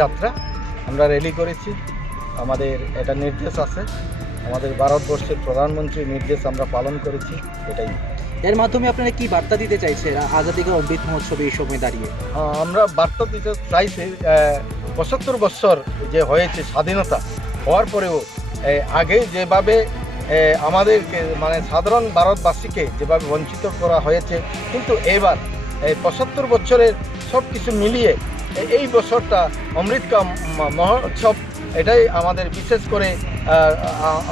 যাত্রা আমরা র্যালি করেছি। আমাদের এটা নির্দেশ আছে, আমাদের ভারতবর্ষের প্রধানমন্ত্রীর নির্দেশ আমরা পালন করেছি। এটাই। এর মাধ্যমে আপনারা কি বার্তা দিতে চাইছেন আজাদী কা অমৃত মহোৎসবে এই সময় দাঁড়িয়ে? আমরা বার্তা দিতে চাইছি ৭৫ বছর যে হয়েছে স্বাধীনতা হওয়ার পরেও আগে যেভাবে আমাদেরকে মানে সাধারণ ভারতবাসীকে যেভাবে বঞ্চিত করা হয়েছে, কিন্তু এবার ৭৫ বছরের সব কিছু মিলিয়ে এই বছরটা অমৃতকা মহোৎসব, এটাই আমাদের বিশেষ করে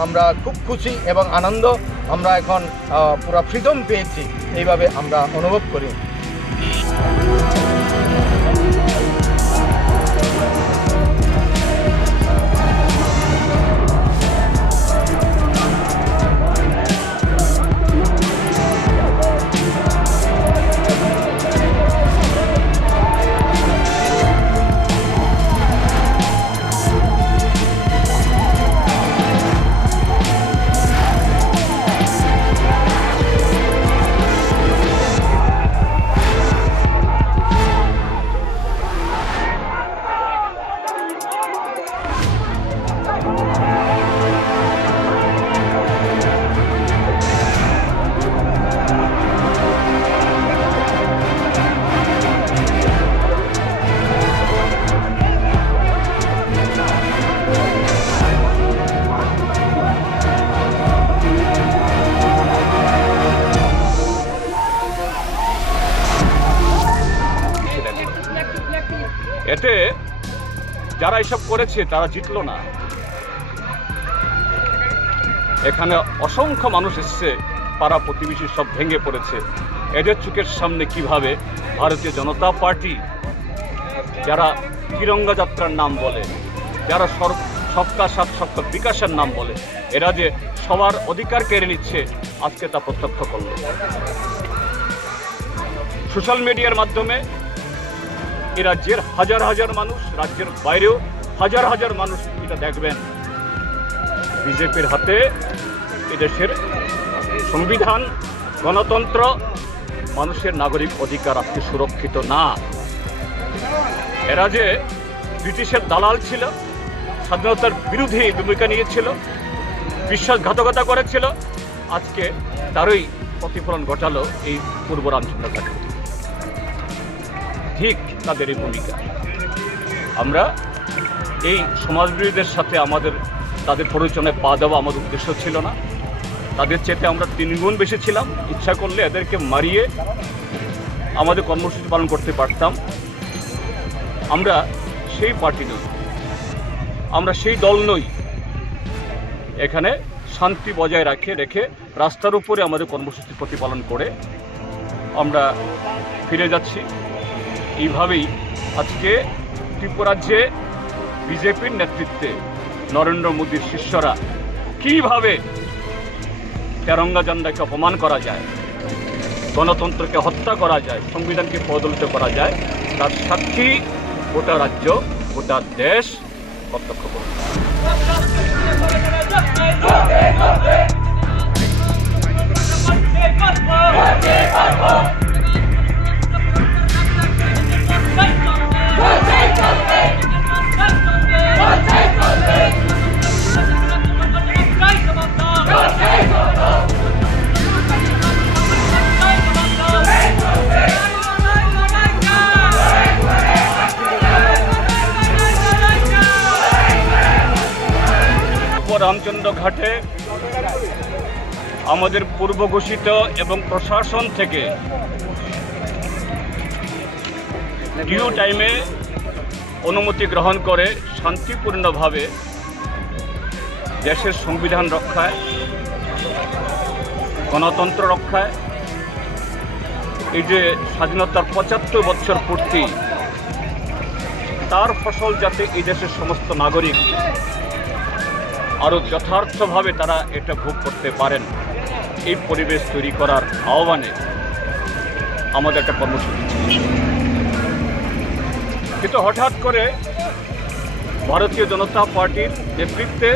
আমরা খুব খুশি এবং আনন্দ। আমরা এখন পুরো ফ্রিডম পেয়েছি, এইভাবে আমরা অনুভব করি। এতে যারা এসব করেছে তারা জিতলো না। এখানে অসংখ্য মানুষ এসছে, পাড়া প্রতিবেশী সব ভেঙে পড়েছে। এদের চোখের সামনে কিভাবে ভারতীয় জনতা পার্টি, যারা তিরঙ্গা যাত্রার নাম বলে, যারা সবকা সাথ সবকা বিকাশের নাম বলে, এরা যে সবার অধিকার কেড়ে নিচ্ছে, আজকে তা প্রত্যক্ষ করল। সোশ্যাল মিডিয়ার মাধ্যমে এ রাজ্যের হাজার হাজার মানুষ, রাজ্যের বাইরেও হাজার হাজার মানুষ এটা দেখবেন। বিজেপির হাতে এদেশের সংবিধান, গণতন্ত্র, মানুষের নাগরিক অধিকার আজকে সুরক্ষিত না। এরা যে ব্রিটিশের দালাল ছিল, স্বাধীনতার বিরোধী ভূমিকা নিয়েছিল, বিশ্বাসঘাতকতা করেছিল, আজকে তারই প্রতিফলন ঘটালো এই পূর্ব রামচন্দ্রঘাটে। ঠিক তাদের এই ভূমিকা। আমরা এই সমাজবিরোধীদের সাথে তাদের প্ররোচনায় পা দেওয়া আমাদের উদ্দেশ্য ছিল না। তাদের চেয়ে আমরা 3 গুণ বেশি ছিলাম। ইচ্ছা করলে এদেরকে মারিয়ে আমাদের কর্মসূচি পালন করতে পারতাম। আমরা সেই পার্টি নই, আমরা সেই দল নই। এখানে শান্তি বজায় রেখে রাস্তার উপরে আমাদের কর্মসূচি প্রতিপালন করে আমরা ফিরে যাচ্ছি। এইভাবেই আজকে ত্রিপুরাজ্যে বিজেপির নেতৃত্বে নরেন্দ্র মোদীর শিষ্যরা কিভাবে তেরঙ্গা ঝান্ডাকে অপমান করা যায়, গণতন্ত্রকে হত্যা করা যায়, সংবিধানকে পদদলিত করা যায়, তার সাক্ষী গোটা রাজ্য, গোটা দেশ প্রত্যক্ষ করে। রামচন্দ্রঘাটে আমাদের পূর্ব ঘোষিত এবং প্রশাসন থেকে ডিউ টাইমে অনুমতি গ্রহণ করে শান্তিপূর্ণভাবে দেশের সংবিধান রক্ষায়, গণতন্ত্র রক্ষায়, এই যে স্বাধীনতার ৭৫ বছর পূর্তি, তার ফসল যাতে এই দেশের সমস্ত নাগরিক আরও যথার্থভাবে তারা এটা ভোগ করতে পারেন, এই পরিবেশ তৈরি করার আহ্বানে আমাদের একটা কর্মসূচি ছিল। কিন্তু হঠাৎ করে ভারতীয় জনতা পার্টির নেতৃত্বে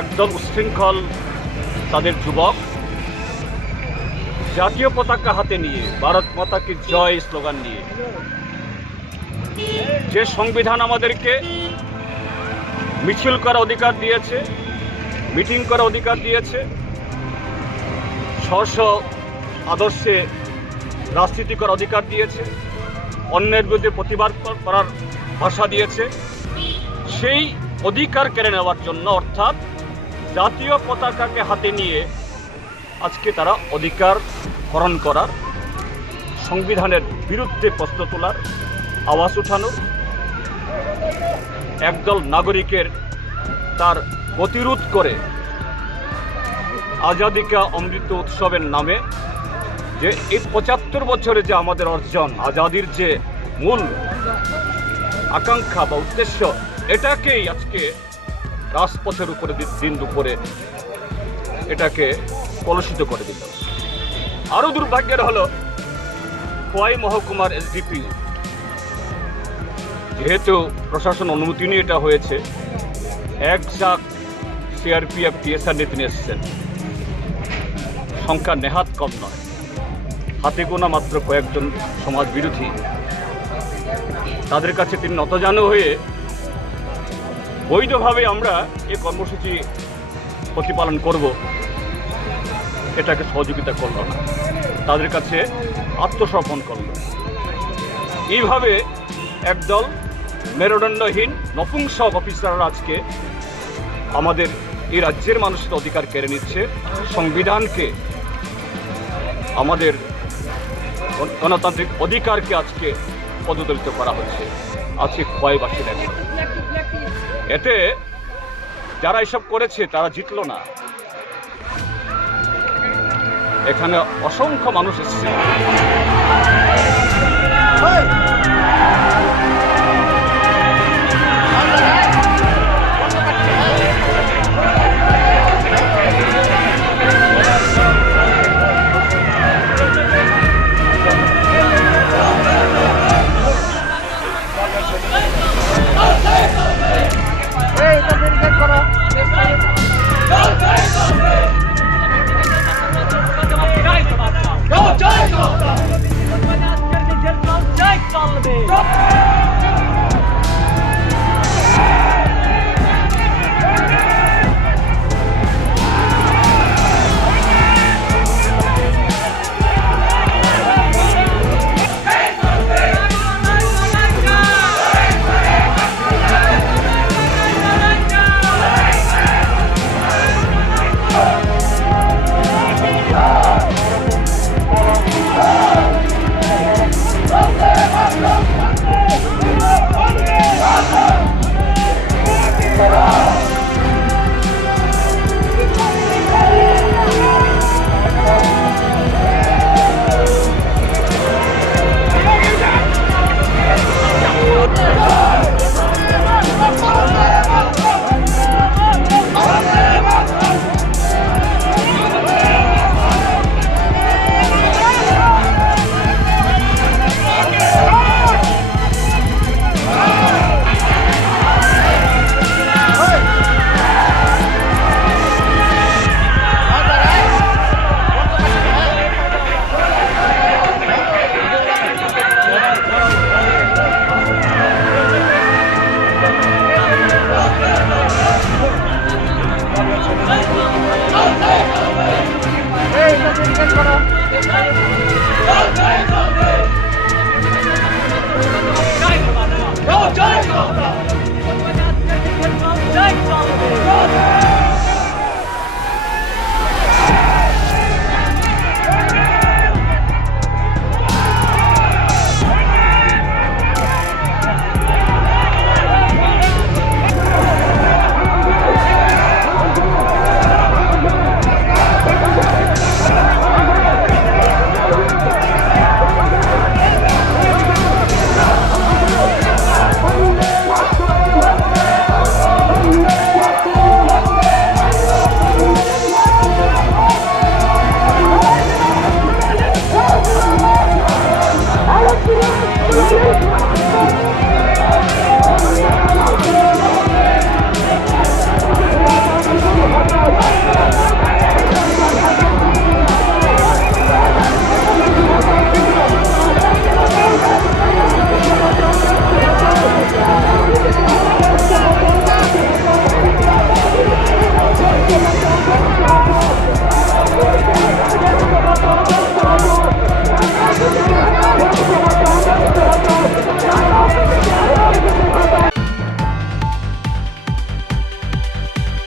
একদল উচ্ছৃঙ্খল তাদের যুবক জাতীয় পতাকা হাতে নিয়ে, ভারত মাতা কি জয় স্লোগান নিয়ে যে সংবিধান আমাদেরকে মিছিল করার অধিকার দিয়েছে, মিটিং করার অধিকার দিয়েছে, স্ব আদর্শে রাজনীতি করার অধিকার দিয়েছে, অন্যের বিরুদ্ধে প্রতিবাদ করার ভাষা দিয়েছে, সেই অধিকার কেড়ে নেওয়ার জন্য, অর্থাৎ জাতীয় পতাকাকে হাতে নিয়ে আজকে তারা অধিকার হরণ করার, সংবিধানের বিরুদ্ধে প্রশ্ন তোলার, আওয়াজ উঠানোর, একদল নাগরিকের তার প্রতিরোধ করে আজাদি কা অমৃত উৎসবের নামে যে এই ৭৫ বছরে যে আমাদের অর্জন, আজাদির যে মূল আকাঙ্ক্ষা বা উদ্দেশ্য, এটাকেই আজকে রাজপথের উপরে দিন দুপুরে এটাকে কলুষিত করে দিল। আরও দুর্ভাগ্যের হলো খোয়াই মহকুমার এসডিপি, যেহেতু প্রশাসন অনুমতি নিয়ে এটা হয়েছে, ১ লাখ সিআরপিএফ টিএসআর নীতি নিয়ে এসছেন। সংখ্যা নেহাত কম নয়, হাতে গোনা মাত্র কয়েকজন সমাজ বিরোধী। তাদের কাছে তিনি নতজানু হয়ে বৈধভাবে আমরা এই কর্মসূচি প্রতিপালন করব, এটাকে সহযোগিতা করল না, তাদের কাছে আত্মসমর্পণ করল। এইভাবে একদল মেরুদণ্ডহীন নপুংসক অফিসাররা আজকে আমাদের এই রাজ্যের মানুষের অধিকার কেড়ে নিচ্ছে, সংবিধানকে, আমাদের গণতান্ত্রিক অধিকারকে আজকে পদদলিত করা হচ্ছে আজকে খোয়াইবাসীর। এতে যারা এসব করেছে তারা জিতল না, এখানে অসংখ্য মানুষ এসছে। Go,